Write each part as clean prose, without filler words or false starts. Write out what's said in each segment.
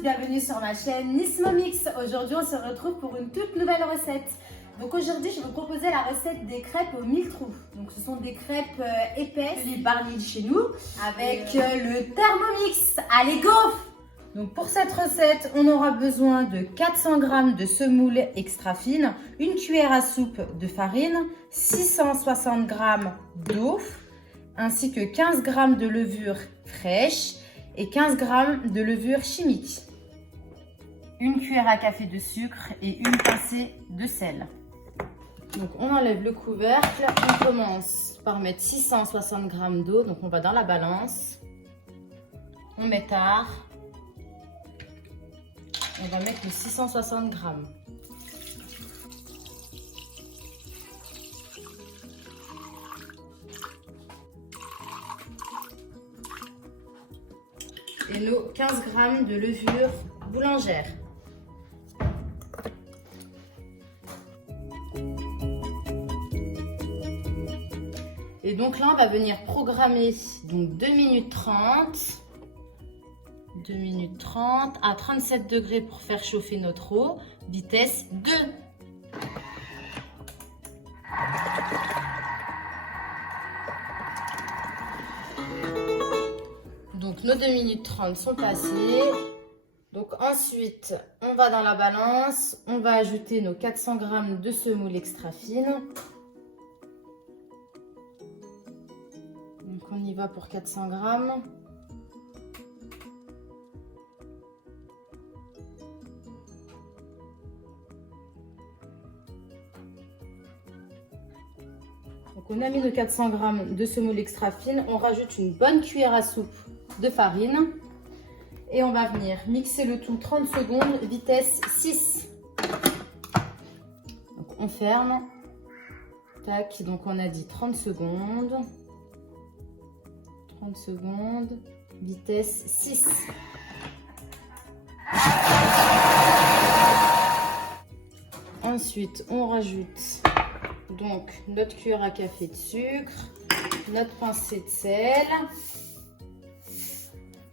bienvenue sur ma chaîne Nismomix. Aujourd'hui on se retrouve pour une toute nouvelle recette. Donc aujourd'hui je vais vous proposer la recette des crêpes aux 1000 trous. Donc ce sont des crêpes épaisses, les barils chez nous, avec le Thermomix. Allez go! Donc pour cette recette, on aura besoin de 400 g de semoule extra fine, une cuillère à soupe de farine, 660 g d'eau, ainsi que 15 g de levure fraîche et 15 g de levure chimique. Une cuillère à café de sucre et une pincée de sel. Donc on enlève le couvercle, on commence par mettre 660 g d'eau, donc on va dans la balance, on met tard. On va mettre les 660 g. Et nos 15 g de levure boulangère. Et donc là, on va venir programmer donc 2 minutes 30. 2 minutes 30 à 37 degrés pour faire chauffer notre eau, vitesse 2. Donc nos 2 minutes 30 sont passées. Donc ensuite, on va dans la balance, on va ajouter nos 400 g de semoule extra fine. Donc on y va pour 400 g. Donc on a mis nos 400 g de semoule extra fine, on rajoute une bonne cuillère à soupe de farine et on va venir mixer le tout 30 secondes, vitesse 6. Donc on ferme, tac, donc on a dit 30 secondes, 30 secondes, vitesse 6. Ensuite on rajoute donc notre cuillère à café de sucre, notre pincée de sel,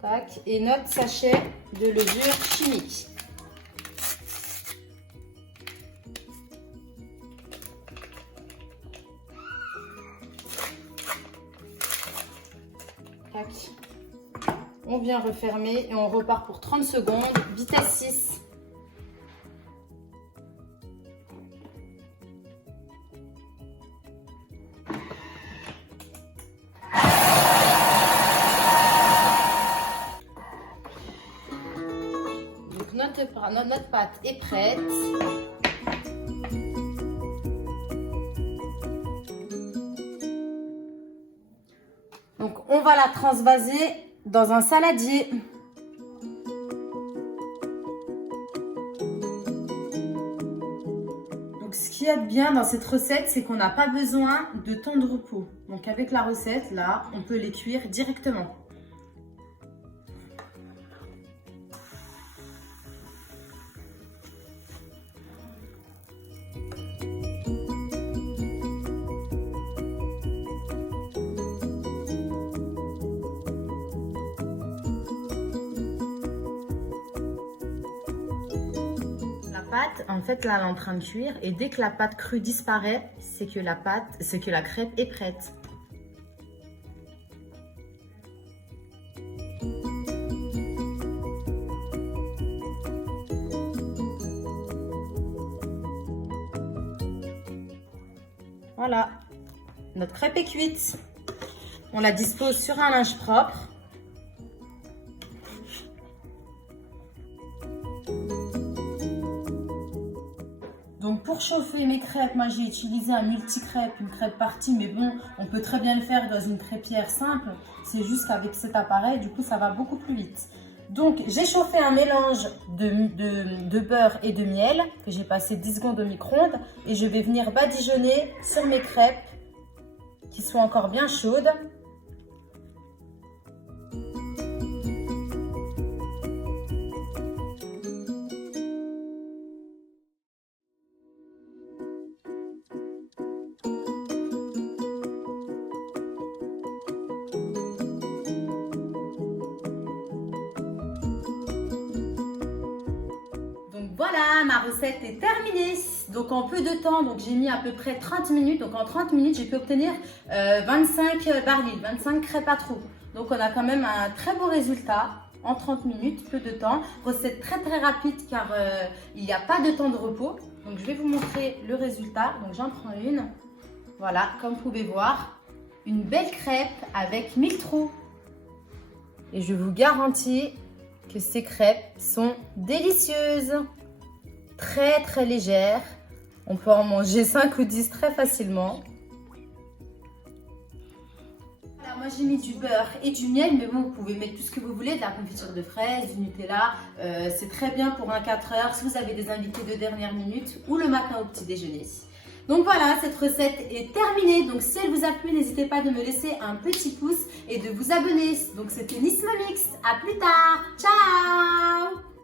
tac, et notre sachet de levure chimique. Tac. On vient refermer et on repart pour 30 secondes, vitesse 6. Notre pâte est prête. Donc on va la transvaser dans un saladier. Donc ce qu'il y a de bien dans cette recette, c'est qu'on n'a pas besoin de temps de repos. Donc avec la recette, là, on peut les cuire directement. En fait, là, elle est en train de cuire et dès que la pâte crue disparaît, c'est que la crêpe est prête. Voilà, notre crêpe est cuite. On la dispose sur un linge propre. Donc pour chauffer mes crêpes, moi j'ai utilisé un multi-crêpe, une crêpe partie, mais bon, on peut très bien le faire dans une crêpière simple. C'est juste qu'avec cet appareil, du coup, ça va beaucoup plus vite. Donc j'ai chauffé un mélange de beurre et de miel que j'ai passé 10 secondes au micro-ondes et je vais venir badigeonner sur mes crêpes qui sont encore bien chaudes. voilà, ma recette est terminée. Donc en peu de temps, donc j'ai mis à peu près 30 minutes. Donc en 30 minutes, j'ai pu obtenir 25 barils, 25 crêpes à trous. Donc on a quand même un très beau résultat en 30 minutes, peu de temps. Recette très très rapide car il n'y a pas de temps de repos. Donc je vais vous montrer le résultat. Donc j'en prends une. Voilà, comme vous pouvez voir, une belle crêpe avec 1000 trous. Et je vous garantis que ces crêpes sont délicieuses, très très légères. On peut en manger 5 ou 10 très facilement. Voilà, moi j'ai mis du beurre et du miel, mais bon, vous pouvez mettre tout ce que vous voulez, de la confiture de fraises, du Nutella. C'est très bien pour un 4 heures si vous avez des invités de dernière minute ou le matin au petit déjeuner. Donc voilà, cette recette est terminée. Donc si elle vous a plu, n'hésitez pas de me laisser un petit pouce et de vous abonner. Donc c'était Nisma Mix. À plus tard. Ciao.